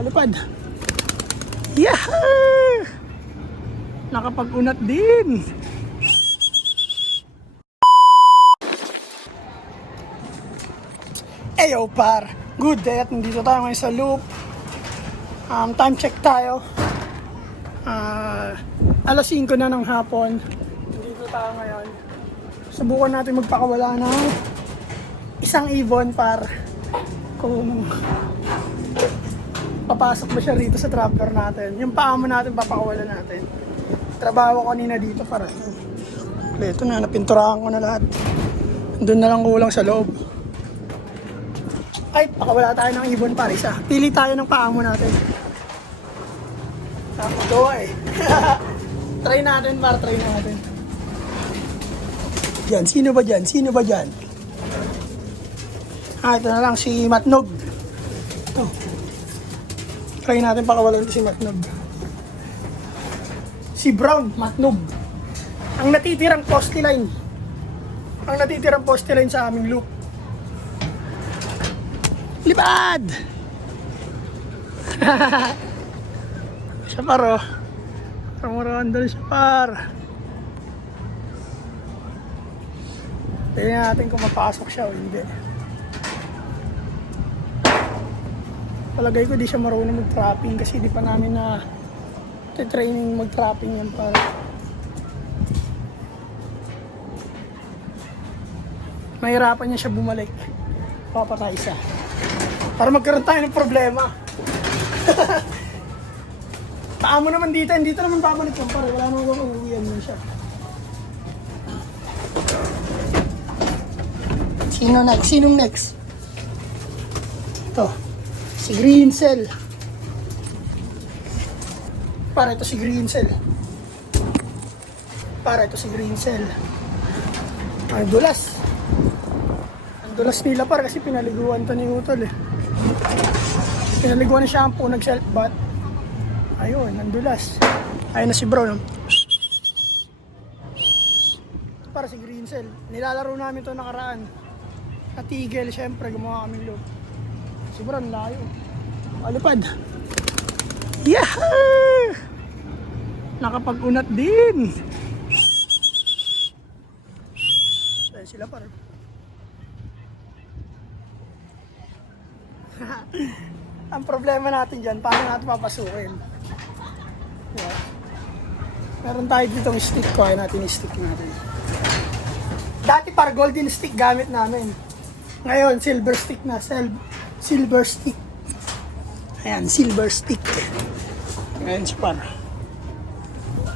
Nakalipad. Yahoo! Nakapag-unat din. Eyo par, good day at nandito tayo ngayon sa loop. Um, time check tayo. Ah, alas 5 na ng hapon. Nandito tayo ngayon. Subukan natin magpakawala ng isang ibon par kung papasok ba siya rito sa trapper natin. Yung paamo natin, papakawalan natin. Trabaho ko kanina dito para. Ito na, napinturahan ko na lahat. Doon na lang kulang sa loob. Ay, pakawala tayo ng ibon par isa. Pili tayo ng paamo natin. Tapos gawa eh. try natin par, try natin. Yan, sino ba dyan? Sino ba dyan? Ah, ito na lang, si Matnog. Try natin pakawalan si Matnog. Si Brown, Matnog. Ang natitirang poste line. Ang natitirang poste line sa aming loop. Lipad! siya par oh. Ramorandal siya par. Tingnan natin kung mapasok siya o hindi. Palagay ko di siya marunong mag-trapping kasi di pa namin na training mag-trapping yan para. Mahirapan niya siya bumalik. Papatay siya. Para magkaroon tayo ng problema. Paamo naman dito, dito naman babalik yan pare. Wala naman uuwihan mo siya. Sino next? Sinong next? Si Green Cell. Para ito si Green Cell. Para ito si Green Cell. Ang dulas. Ang dulas nila par kasi pinaliguan to ni Utol eh. Pinaliguan ng shampoo, nag-self bath. Ayun, ang dulas. Ayun na si bro. No? Para si Green Cell. Nilalaro namin to nakaraan. Natigil, syempre, gumawa kaming loop. Sobrang layo. Alipad. Yahoo! Nakapag-unat din. Ayun sila pa rin. Ang problema natin dyan, paano natin papasukin? Diba? Meron tayo dito stick ko, ayaw natin stick natin. Dati para golden stick gamit namin. Ngayon, silver stick na. Sil silver stick. Ayan, silver stick. Ngayon siya para.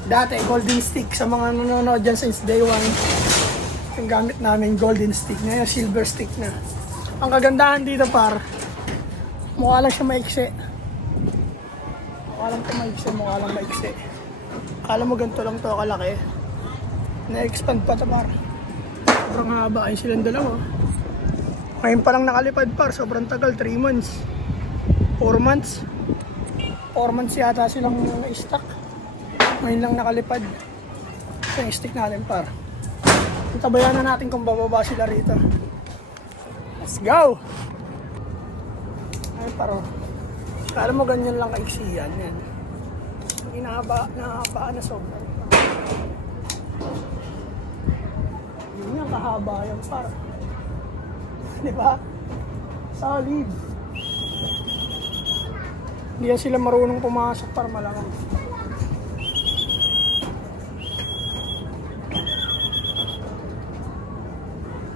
Dati, golden stick. Sa mga nanonood dyan since day one, yung gamit namin, golden stick. Ngayon, silver stick na. Ang kagandahan dito, par, mukha lang siya maiksi. Mukha lang ito maiksi, mukha lang maiksi. Akala mo ganito lang to kalaki. Na-expand pa ito, par. Sobrang haba. Ayun silang dalawa. Ngayon pa lang nakalipad par, sobrang tagal, 3 months. 4 months. 4 months yata silang na-stack. Ngayon lang nakalipad. Ito yung stick natin par. Tabayan na natin kung bababa sila rito. Let's go! Ay paro. Kala mo ganyan lang kaiksi yan. yan. Inahaba, nahaba na sobra. Yun yung kahaba yan par. Di ba? Solid. Hindi yan sila marunong pumasok para malangan.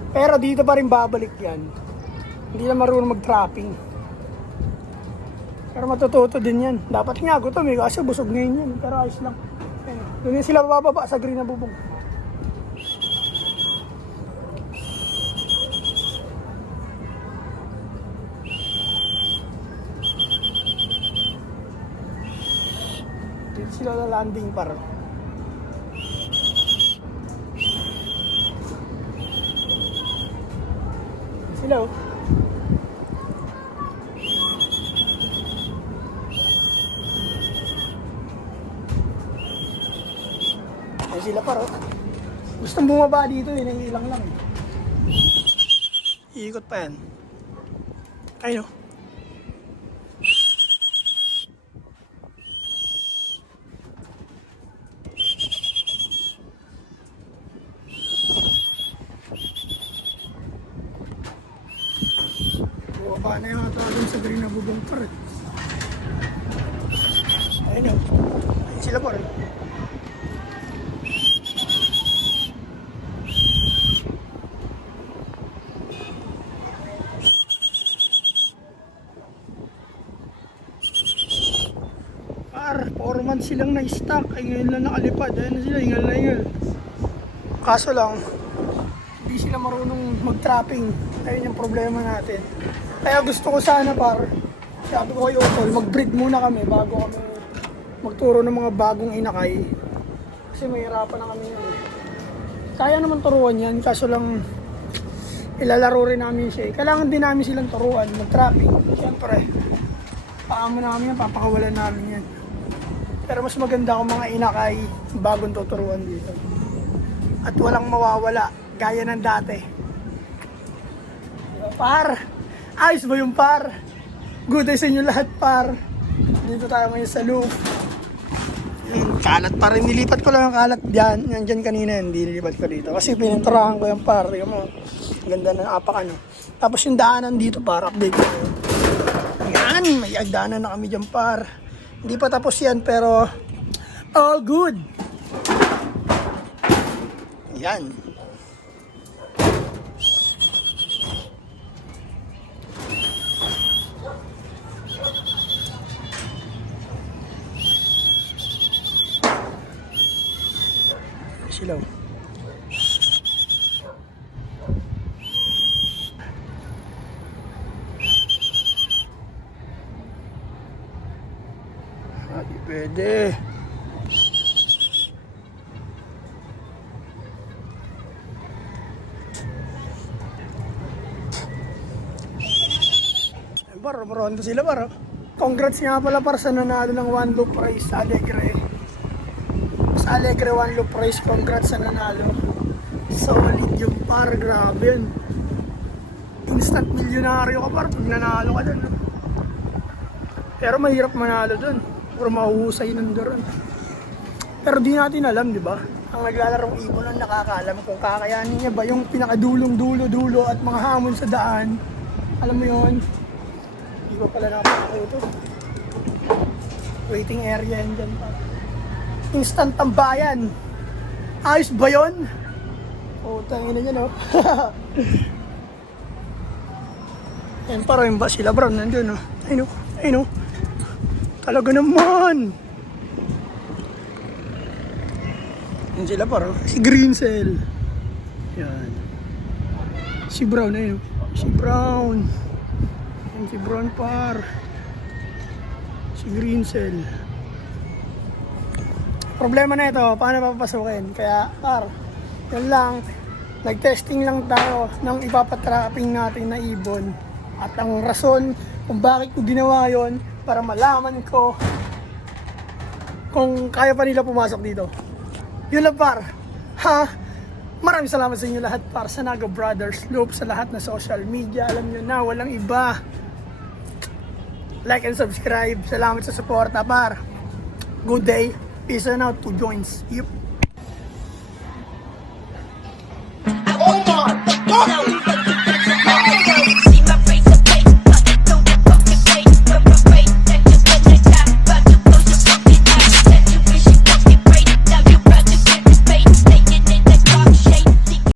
Pero dito pa rin babalik yan. Hindi na marunong mag-trapping. Pero matututo din yan. Dapat nga gutom eh, kasi busog ngayon yan. Pero ayos lang. Doon sila bababa sa green na bubong. Na landing par. Sila oh. Ayun sila par oh. Gustong bumaba dito eh, nangilang lang eh. Iikot pa yan. Ayun oh. Baka na yung tawagin sa green na bubong par. Ayun yun. Ayun sila par. Par, 4 months silang na-stack. Ay ngayon lang nakalipad. Ayun na sila, ingal na ingal. Kaso lang, hindi sila marunong mag-trapping. Ayun yung problema natin. Kaya gusto ko sana par, sabi ko kay Otol, mag-breed muna kami bago kami magturo ng mga bagong inakay. Kasi mahirapan na kami yun. Kaya naman turuan yan, kaso lang ilalaro rin namin siya. eh. Kailangan din namin silang turuan, mag-trapping. Siyempre, paamo namin yan, papakawalan namin yan. Pero mas maganda kung mga inakay bagong tuturuan dito. At walang mawawala, gaya ng dati. Par? Ayos ba yung par? Good day sa inyo lahat, par. Dito tayo ngayon sa loop. Yun, kalat pa rin. Nilipat ko lang ang kalat dyan. Yan dyan kanina, hindi nilipat ko dito. Kasi pininturahan ko yung par. Yung ang ganda ng apak ano. Tapos yung daanan dito, par, update ko. Yan, may agdaanan na kami dyan, par. Hindi pa tapos yan, pero all good. Yan. Sila. oh. Ah, di pwede. Baro, maroon sila, baro. Congrats nga pala para sa nanalo ng one loop prize sa Alegre. Alegre loop prize, congrats sa nanalo. Solid yung par, grabe yun. Instant milyonaryo ka par pag nanalo ka dun. Pero mahirap manalo dun. Puro mahuhusay ng doon. Pero di natin alam, di ba? Ang naglalarong ibon ang nakakaalam kung kakayanin niya ba yung pinakadulong dulo-dulo at mga hamon sa daan. Alam mo yon Di ba pala napakako ito? Waiting area yan dyan pa. Instant tambayan. Ayos ba yun? Oh, tangin na niya, no? Yan, parang ba sila, bro, nandun, no? Ay, no? Ay, no? Talaga naman! Yan sila, parang. Si Green Cell. Yan. Si Brown, ayun. Si Brown. Yan si Brown, par. Si Green Cell. Problema na ito, paano papapasukin? Kaya, par, yan lang. Nag-testing lang tayo ng ipapatrapping natin na ibon. At ang rason kung bakit ko ginawa yon para malaman ko kung kaya pa nila pumasok dito. Yun lang par. Ha? Maraming salamat sa inyo lahat par sa Naga Brothers Loop sa lahat na social media. Alam nyo na, walang iba. Like and subscribe. Salamat sa support par. Good day. Peace out to joins. Yep.